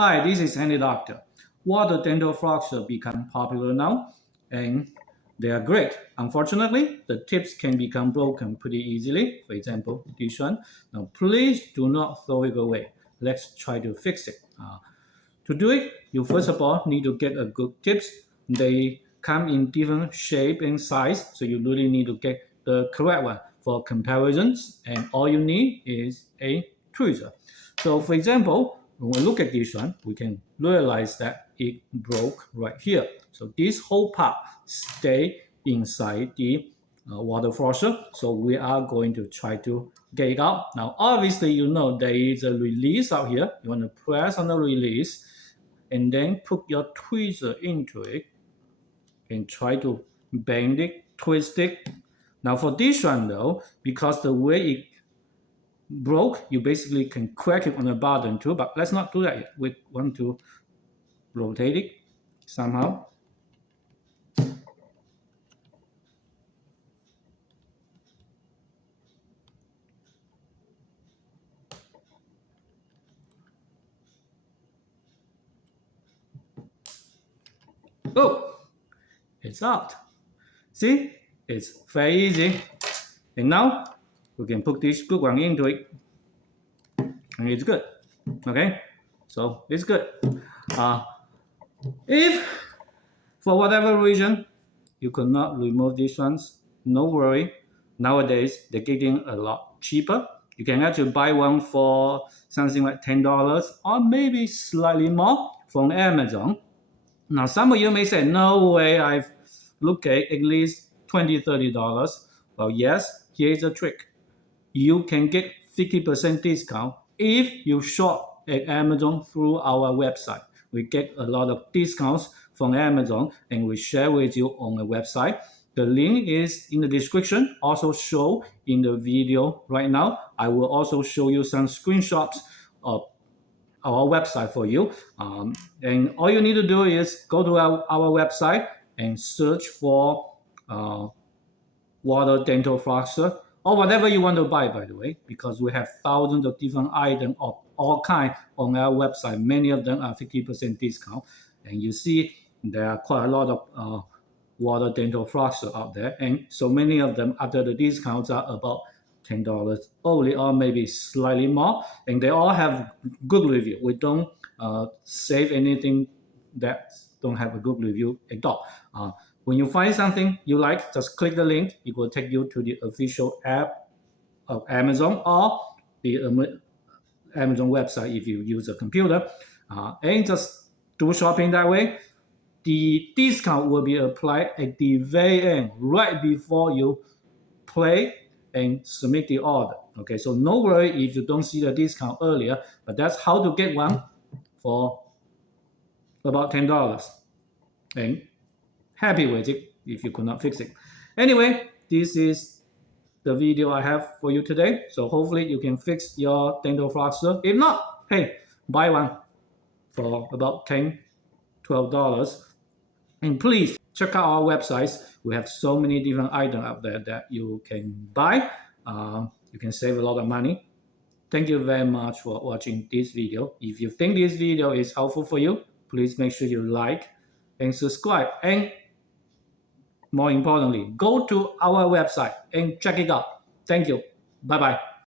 Hi, this is Handy Doctor. Water dental frogs have become popular now, and they are great. Unfortunately, the tips can become broken pretty easily. For example, this one. Now, please do not throw it away. Let's try to fix it. To do it, you first of all need to get a good tips. They come in different shape and size, so you really need to get the correct one for comparisons. And all you need is a tweezer. So, for example, when we look at this one, we can realize that it broke right here. So this whole part stay inside the water flosser. So we are going to try to get it out. Now, obviously, you know there is a release out here. You want to press on the release and then put your tweezer into it and try to bend it, twist it. Now for this one though, because the way it broke, you basically can crack it on the bottom too, but let's not do that yet. We want to rotate it somehow. Oh, it's out. See, it's very easy. And now we can put this good one into it. And it's good. Okay, so it's good. If for whatever reason you could not remove these ones, no worry. Nowadays they're getting a lot cheaper. You can actually buy one for something like $10 or maybe slightly more from Amazon. Now some of you may say, no way, I've looked at least $20, $30. Well, yes, here's a trick. You can get 50% discount if you shop at Amazon through our website. We get a lot of discounts from Amazon and we share with you on the website. The link is in the description, also show in the video right now. I will also show you some screenshots of our website for you. And all you need to do is go to our website and search for water dental flosser or whatever you want to buy, by the way, because we have thousands of different items of all kinds on our website. Many of them are 50% discount. And you see there are quite a lot of water dental flosser out there. And so many of them after the discounts are about $10 only or maybe slightly more. And they all have good review. We don't save anything that don't have a good review at all. When you find something you like, just click the link. It will take you to the official app of Amazon or the Amazon website if you use a computer. And just do shopping that way. The discount will be applied at the very end, right before you play and submit the order. Okay, so no worry if you don't see the discount earlier, but that's how to get one for about $10. And happy with it if you could not fix it. Anyway, this is the video I have for you today. So hopefully you can fix your dental flosser. If not, hey, buy one for about $10, $12. And please check out our websites. We have so many different items out there that you can buy. You can save a lot of money. Thank you very much for watching this video. If you think this video is helpful for you, please make sure you like and subscribe. And more importantly, go to our website and check it out. Thank you. Bye-bye.